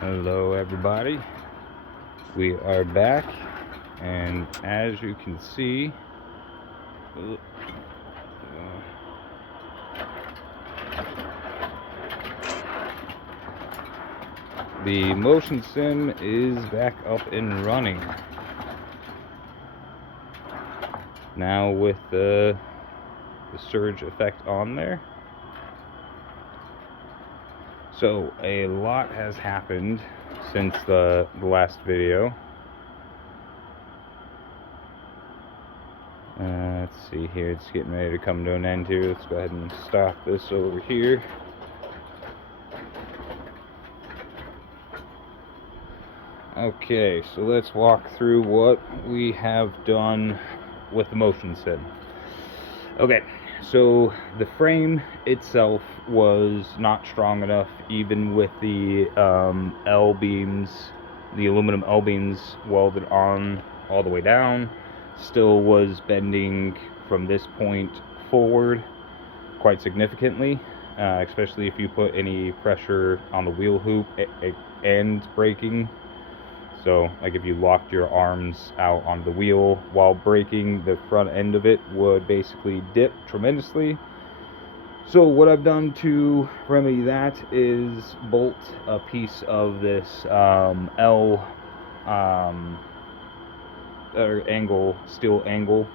Hello everybody, we are back, and as you can see, the motion sim is back up and running now with the surge effect on there. So a lot has happened since the last video. Let's see here, it's getting ready to come to an end here. Let's go ahead and stop this over here. Okay, so let's walk through what we have done with the motion sim. Okay, so the frame itself was not strong enough, even with the L-beams, the aluminum L-beams welded on all the way down. Still was bending from this point forward quite significantly, especially if you put any pressure on the wheel hoop and braking. So like if you locked your arms out on the wheel while braking, the front end of it would basically dip tremendously. So what I've done to remedy that is bolt a piece of this steel angle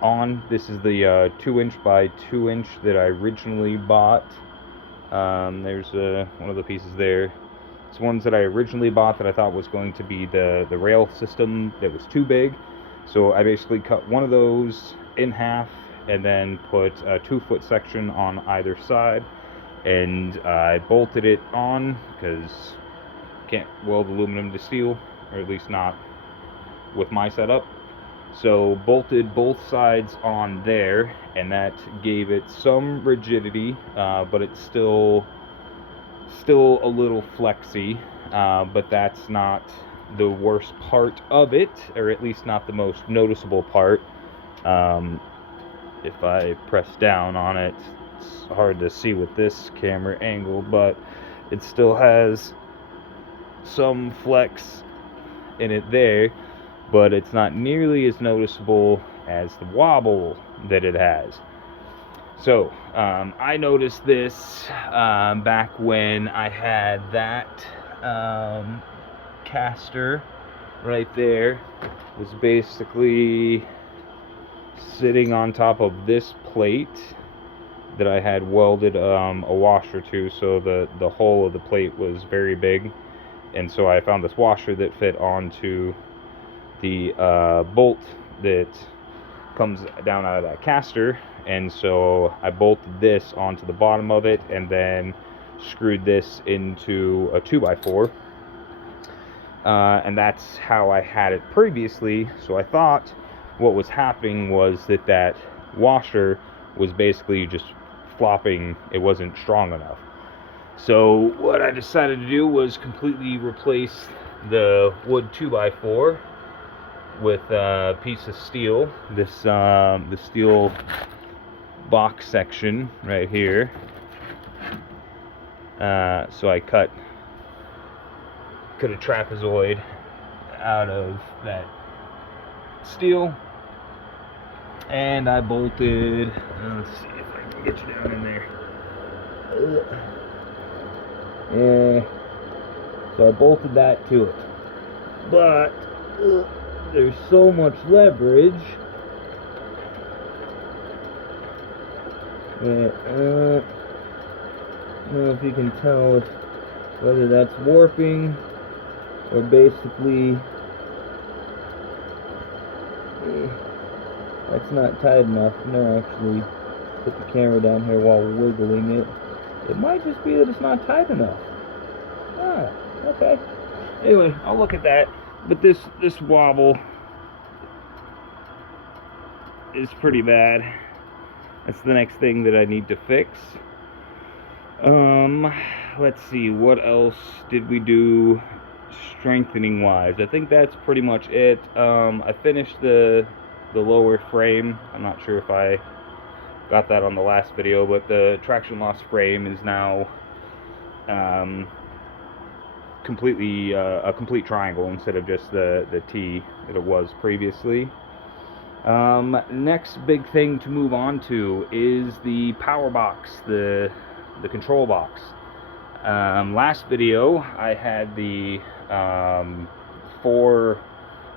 on. This is the 2" by 2" that I originally bought. There's one of the pieces there. It's ones that I originally bought that I thought was going to be the rail system that was too big. So I basically cut one of those in half and then put a 2-foot section on either side, and I bolted it on because you can't weld aluminum to steel, or at least not with my setup. So bolted both sides on there, and that gave it some rigidity, but it's still a little flexy, but that's not the worst part of it, or at least not the most noticeable part. If I press down on it, it's hard to see with this camera angle, but it still has some flex in it there, but it's not nearly as noticeable as the wobble that it has. So I noticed this back when I had that caster right there. It was basically sitting on top of this plate that I had welded a washer to, so the hole of the plate was very big, and so I found this washer that fit onto the bolt that comes down out of that caster, and so I bolted this onto the bottom of it and then screwed this into a 2x4, and that's how I had it previously. So I thought what was happening was that washer was basically just flopping, it wasn't strong enough. So what I decided to do was completely replace the wood 2x4 with a piece of steel. This the steel box section right here. So I cut a trapezoid out of that steel, and I bolted. Let's see if I can get you down in there. Yeah. So I bolted that to it, but there's so much leverage that I don't know if you can tell whether that's warping or basically that's not tight enough. No, actually put the camera down here while wiggling it. It might just be that it's not tight enough. Ah, okay. Anyway, I'll look at that. But this wobble is pretty bad. That's the next thing that I need to fix. Let's see, what else did we do strengthening wise? I think that's pretty much it. I finished the lower frame. I'm not sure if I got that on the last video, but the traction loss frame is now completely a complete triangle instead of just the T that it was previously. Next big thing to move on to is the power box, the control box. Last video I had the 4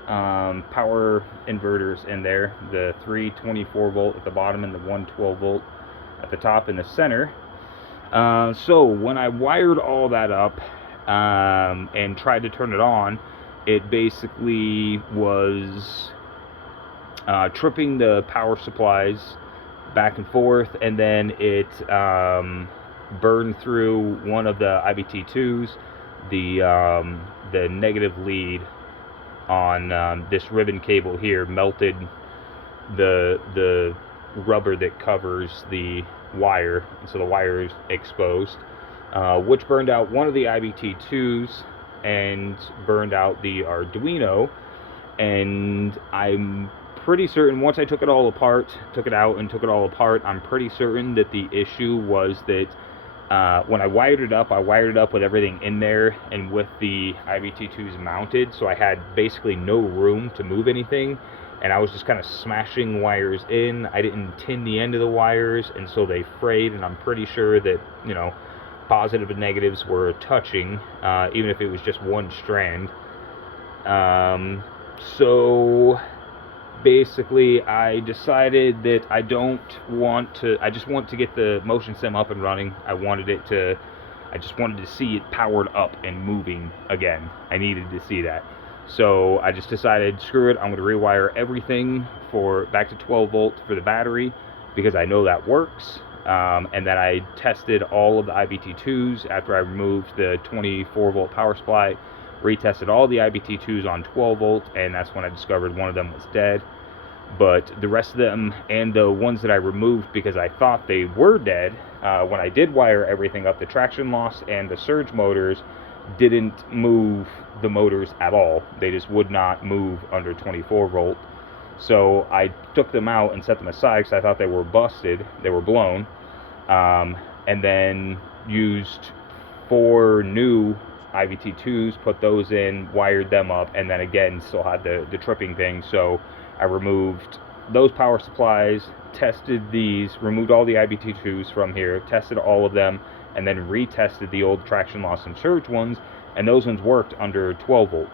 power inverters in there, the 3 24 volt at the bottom and the 1 12 volt at the top in the center. So when I wired all that up and tried to turn it on, it basically was tripping the power supplies back and forth, and then it burned through one of the IBT2s, the negative lead on this ribbon cable here, melted the rubber that covers the wire, and so the wire is exposed, which burned out one of the IBT2s and burned out the Arduino. And I'm pretty certain, once I took it all apart, took it out and took it all apart, I'm pretty certain that the issue was that when I wired it up with everything in there and with the IBT2s mounted, so I had basically no room to move anything, and I was just kind of smashing wires in. I didn't tin the end of the wires, and so they frayed, and I'm pretty sure that, you know, positive and negatives were touching, even if it was just one strand. So basically I decided that I just want to get the motion sim up and running. I just wanted to see it powered up and moving again. I needed to see that. So I just decided, screw it, I'm going to rewire everything back to 12 volt for the battery, because I know that works. And then I tested all of the IBT2s after I removed the 24 volt power supply, retested all the IBT2s on 12 volt, and that's when I discovered one of them was dead. But the rest of them, and the ones that I removed because I thought they were dead, when I did wire everything up, the traction loss and the surge motors didn't move the motors at all. They just would not move under 24 volt. So I took them out and set them aside because I thought they were busted, they were blown, and then used 4 new IBT2s, put those in, wired them up, and then again still had the tripping thing. So I removed those power supplies, tested these, removed all the IBT2s from here, tested all of them, and then retested the old traction loss and surge ones, and those ones worked under 12 volt.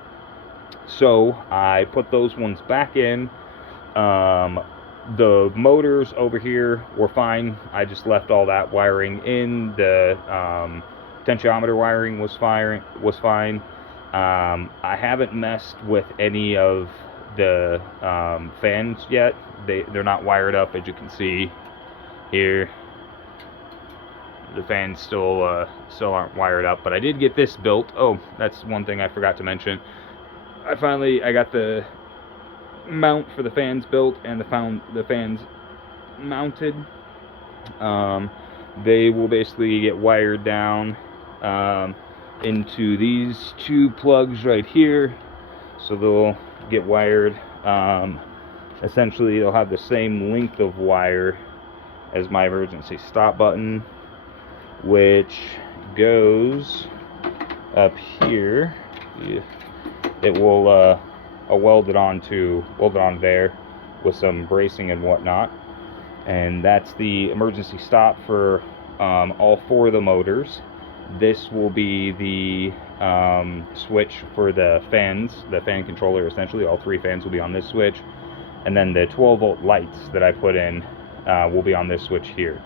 So I put those ones back in. The motors over here were fine. I just left all that wiring in. The potentiometer wiring was fine. I haven't messed with any of the fans yet. They're not wired up, as you can see here. The fans still aren't wired up, but I did get this built. Oh, that's one thing I forgot to mention. I got the mount for the fans built and the fans mounted. They will basically get wired down into these 2 plugs right here, so they'll get wired. Essentially they'll have the same length of wire as my emergency stop button, which goes up here. It will I'll weld it on there with some bracing and whatnot, and that's the emergency stop for all 4 of the motors. This will be the switch for the fans, the fan controller. Essentially all 3 fans will be on this switch, and then the 12 volt lights that I put in will be on this switch here.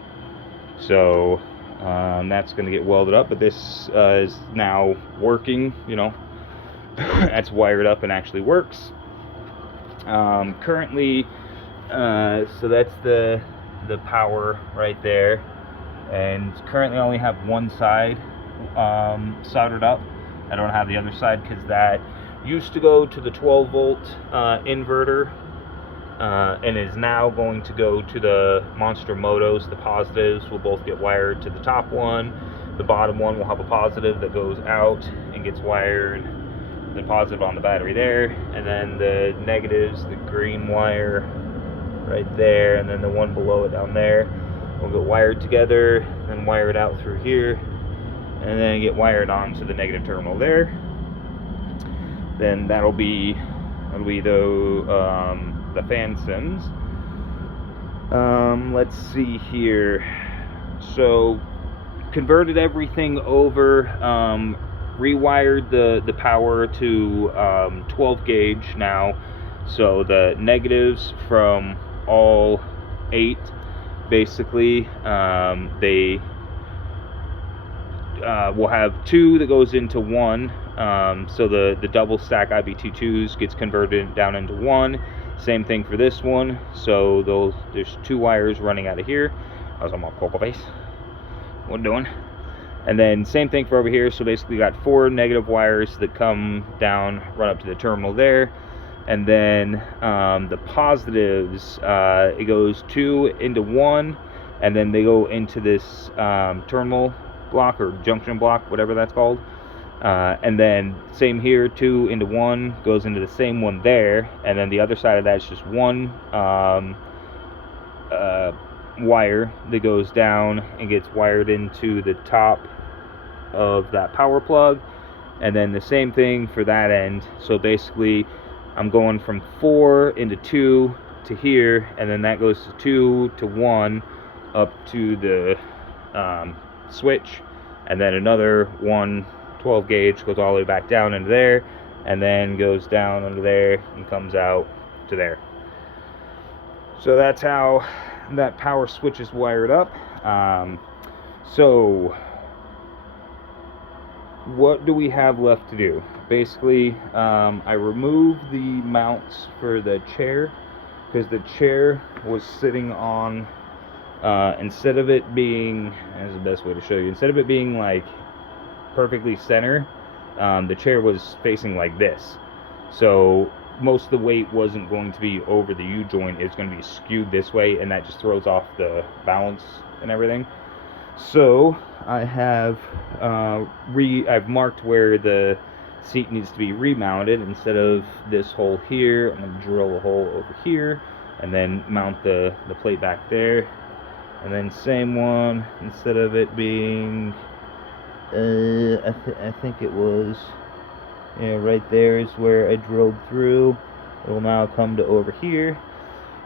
So that's going to get welded up, but this is now working, you know. That's wired up and actually works. Currently, so that's the power right there, and currently I only have one side soldered up. I don't have the other side because that used to go to the 12 volt inverter, and is now going to go to the Monster Motos. The positives will both get wired to the top one. The bottom one will have a positive that goes out and gets wired, the positive on the battery there, and then the negatives, the green wire right there, and then the one below it down there will get wired together, then wired out through here, and then get wired onto the negative terminal there. Then that'll be the fan sims. Let's see here. So converted everything over, rewired the power to 12 gauge now. So the negatives from all 8, basically, they will have 2 that goes into 1. So the double stack IB22s gets converted down into 1. Same thing for this one. So there's 2 wires running out of here. I was on my poker face. What doing? And then same thing for over here. So basically got 4 negative wires that come down, run up to the terminal there. And then the positives, it goes 2 into 1, and then they go into this terminal block or junction block, whatever that's called. And then same here, 2 into 1 goes into the same one there, and then the other side of that is just 1 wire that goes down and gets wired into the top of that power plug, and then the same thing for that end. So basically I'm going from 4 into 2 to here, and then that goes to 2 to 1 up to the switch, and then another 12 gauge goes all the way back down into there, and then goes down under there and comes out to there. So that's how that power switch is wired up. So what do we have left to do? Basically, I removed the mounts for the chair, because the chair was sitting on, instead of it being, that's the best way to show you, instead of it being like perfectly center, the chair was facing like this. So most of the weight wasn't going to be over the U-joint, it's going to be skewed this way, and that just throws off the balance and everything. So I have I've marked where the seat needs to be remounted. Instead of this hole here, I'm going to drill a hole over here and then mount the plate back there. And then same one, instead of it being I think it was, yeah, right there is where I drilled through. It will now come to over here.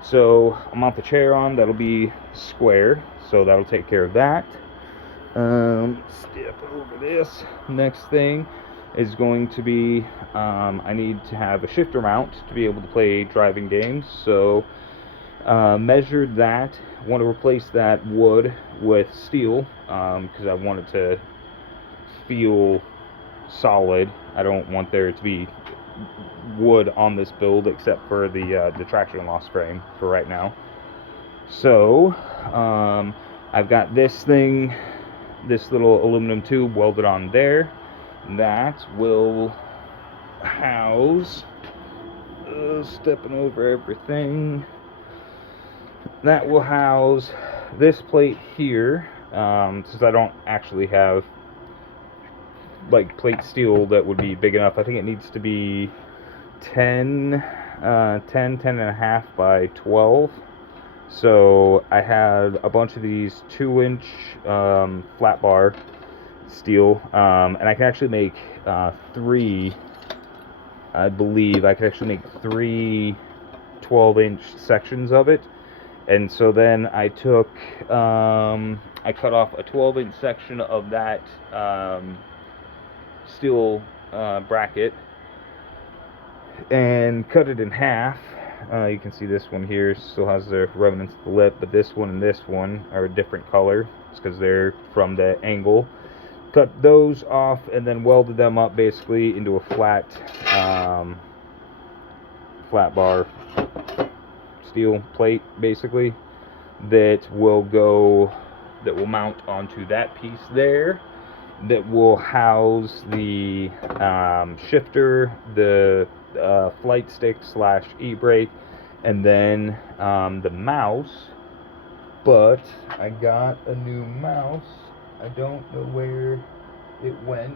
So I'll mount the chair on, that'll be square, so that'll take care of that. Step over this. Next thing is going to be, I need to have a shifter mount to be able to play driving games. So measured that. I want to replace that wood with steel, because I want it to feel solid. I don't want there to be wood on this build except for the traction loss frame for right now. So I've got this little aluminum tube welded on there. That will house, stepping over everything, that will house this plate here, since I don't actually have like plate steel that would be big enough. I think it needs to be 10 and a half by 12. So I had a bunch of these 2-inch flat bar steel, and I can actually make 3, I believe I could actually make 3 12-inch sections of it. And so then I took, I cut off a 12-inch section of that steel bracket and cut it in half. You can see this one here still has the remnants of the lip, but this one and this one are a different color. It's because they're from the angle. Cut those off and then welded them up basically into a flat bar steel plate, basically, that will mount onto that piece there, that will house the shifter, the flight stick / e-brake, and then the mouse. But I got a new mouse. I don't know where it went.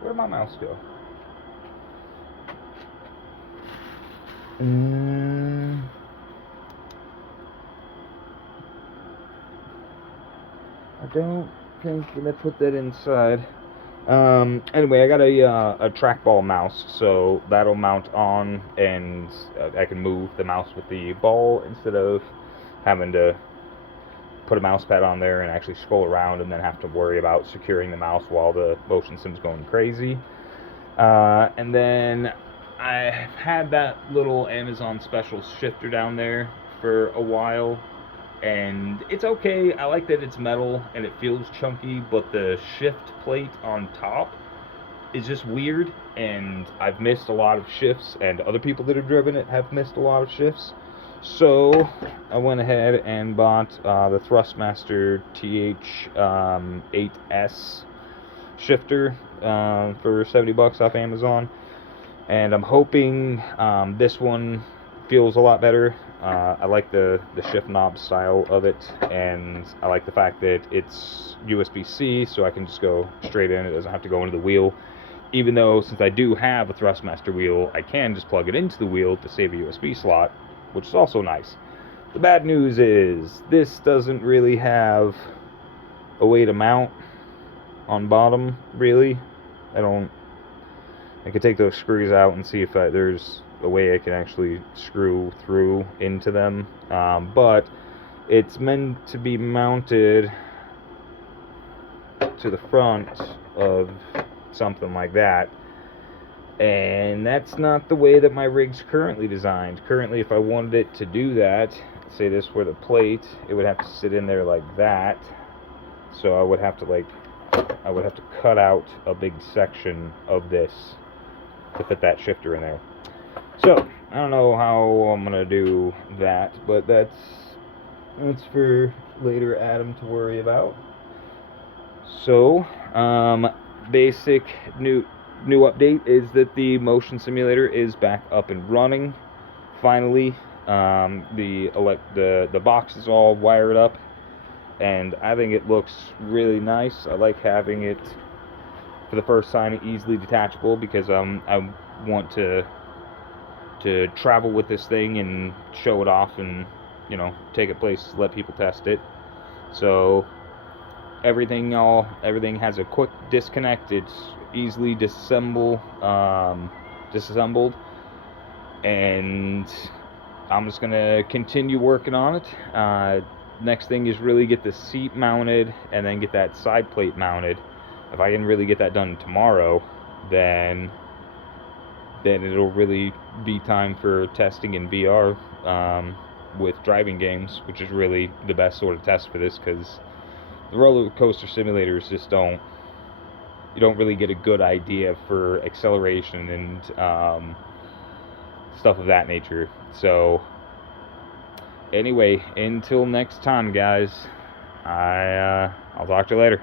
Where'd my mouse go? I don't Okay, gonna put that inside. Anyway, I got a trackball mouse, so that'll mount on, and I can move the mouse with the ball instead of having to put a mouse pad on there and actually scroll around and then have to worry about securing the mouse while the motion sim's going crazy. And then I've had that little Amazon special shifter down there for a while, and it's okay. I like that it's metal and it feels chunky, but the shift plate on top is just weird, and I've missed a lot of shifts, and other people that have driven it have missed a lot of shifts. So I went ahead and bought the Thrustmaster TH8S shifter for $70 off Amazon, and I'm hoping this one feels a lot better. I like the shift knob style of it, and I like the fact that it's USB-C, so I can just go straight in. It doesn't have to go into the wheel, even though since I do have a Thrustmaster wheel, I can just plug it into the wheel to save a USB slot, which is also nice. The bad news is this doesn't really have a way to mount on bottom, really. I could take those screws out and see if there's a way I can actually screw through into them, but it's meant to be mounted to the front of something like that, and that's not the way that my rig's currently designed. Currently, if I wanted it to do that, say this were the plate, it would have to sit in there like that, so I would have to cut out a big section of this to fit that shifter in there. So I don't know how I'm gonna do that, but that's for later Adam to worry about. So basic new update is that the motion simulator is back up and running finally. The box is all wired up, and I think it looks really nice. I like having it for the first time easily detachable, because I want to travel with this thing and show it off, and take it places, let people test it. So everything has a quick disconnect. It's easily disassembled, and I'm just gonna continue working on it. Next thing is really get the seat mounted and then get that side plate mounted. If I can really get that done tomorrow, then it'll really be time for testing in VR with driving games, which is really the best sort of test for this, because the roller coaster simulators you don't really get a good idea for acceleration and stuff of that nature. So anyway, until next time, guys, I'll talk to you later.